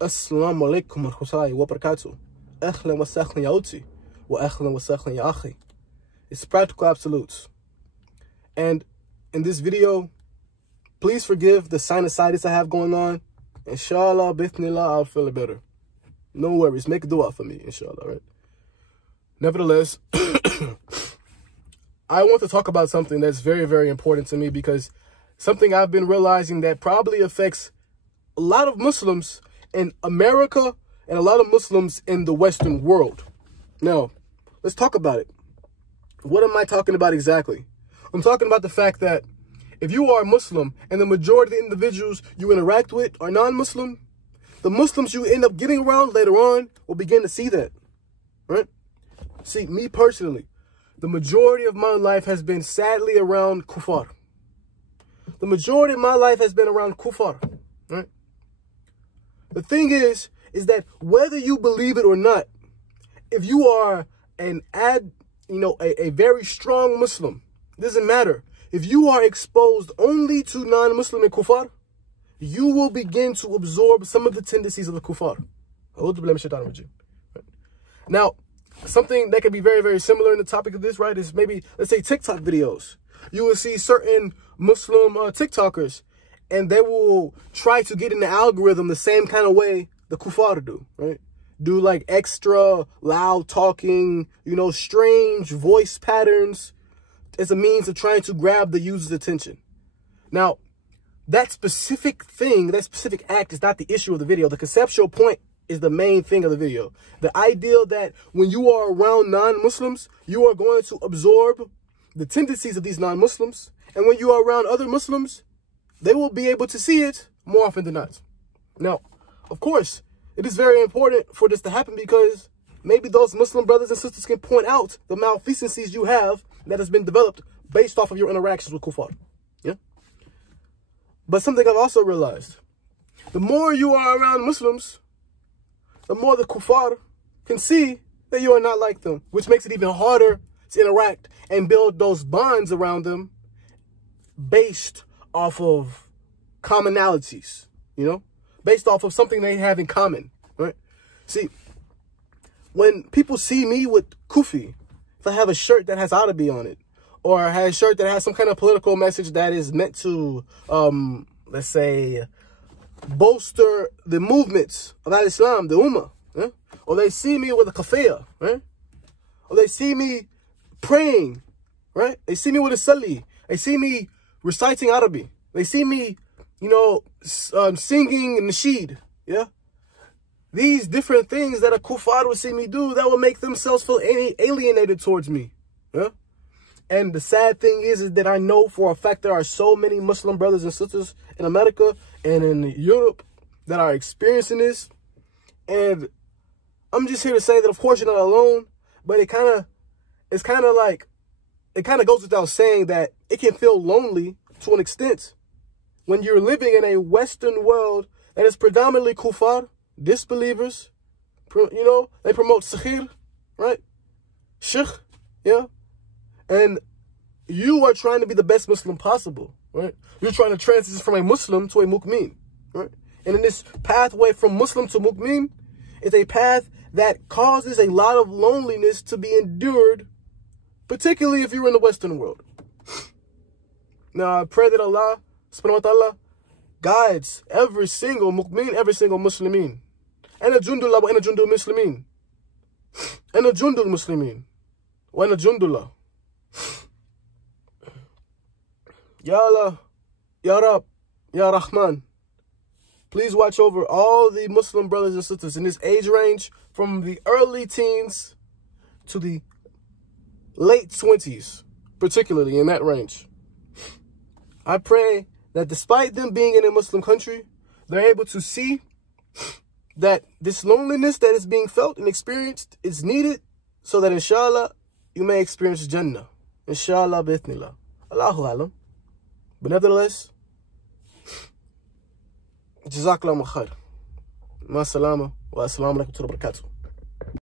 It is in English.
Assalamu alaikum warahmatullahi wabarakatuh. Ahlan wa sahlan ya uti. Wa ahlan wa sahlan ya akhi. It's Practical Absolutes. And in this video, please forgive the sinusitis I have going on. Inshallah, bithnillah, I'll feel it better. No worries. Make a dua for me, inshallah, right? Nevertheless, I want to talk about something that's very, very important to me, because something I've been realizing that probably affects a lot of Muslims in America and a lot of Muslims in the Western world. Now, let's talk about it. What am I talking about exactly? I'm talking about the fact that if you are a Muslim and the majority of the individuals you interact with are non-Muslim, the Muslims you end up getting around later on will begin to see that, right? See, me personally, the majority of my life has been sadly around Kufaar. The majority of my life has been around Kufaar, right? The thing is that whether you believe it or not, if you are a very strong Muslim, it doesn't matter. If you are exposed only to non-Muslim and Kufaar, you will begin to absorb some of the tendencies of the Kufaar. Now, something that can be very, very similar in the topic of this, right, is maybe, let's say, TikTok videos. You will see certain Muslim TikTokers, and they will try to get in the algorithm the same kind of way the Kufaar do, right? Do like extra loud talking, strange voice patterns as a means of trying to grab the user's attention. Now, that specific thing, that specific act is not the issue of the video. The conceptual point is the main thing of the video. The idea that when you are around non-Muslims, you are going to absorb the tendencies of these non-Muslims. And when you are around other Muslims, they will be able to see it more often than not. Now, of course, it is very important for this to happen, because maybe those Muslim brothers and sisters can point out the malfeasancies you have that has been developed based off of your interactions with Kufaar. Yeah. But something I've also realized, the more you are around Muslims, the more the Kufaar can see that you are not like them, which makes it even harder to interact and build those bonds around them based off of commonalities, based off of something they have in common, right? See, when people see me with kufi, if I have a shirt that has Arabi on it, or has a shirt that has some kind of political message that is meant to, let's say, bolster the movements of Al-Islam, the Ummah, yeah? Or they see me with a khair, right? Or they see me praying, right? They see me with a sali. They see me reciting Arabi. They see me, singing nasheed, yeah? These different things that a Kufaar will see me do, that will make themselves feel alienated towards me, yeah? And the sad thing is that I know for a fact there are so many Muslim brothers and sisters in America and in Europe that are experiencing this. And I'm just here to say that, of course, you're not alone, but it kind of goes without saying that it can feel lonely to an extent when you're living in a Western world that is predominantly Kufaar, disbelievers, they promote khair, right? Sheikh, yeah? And you are trying to be the best Muslim possible, right? You're trying to transition from a Muslim to a mu'min, right? And in this pathway from Muslim to mu'min, it's a path that causes a lot of loneliness to be endured, particularly if you're in the Western world. Now, I pray that Allah, subhanahu wa ta'ala, guides every single mu'min, every single Muslimin. Ana jundullah wa ana jundul muslimin. Ana jundul muslimin. Wa ana jundullah. Ya Allah, Ya Rab, Ya Rahman, please watch over all the Muslim brothers and sisters in this age range from the early teens to the late 20s, particularly in that range. I pray that despite them being in a Muslim country, they're able to see that this loneliness that is being felt and experienced is needed, so that inshallah you may experience Jannah. Inshallah, bithnillah. Allahu alam. But nevertheless, Jazakallahu khair. Ma salama wa assalamu alaikum wa barakatuh.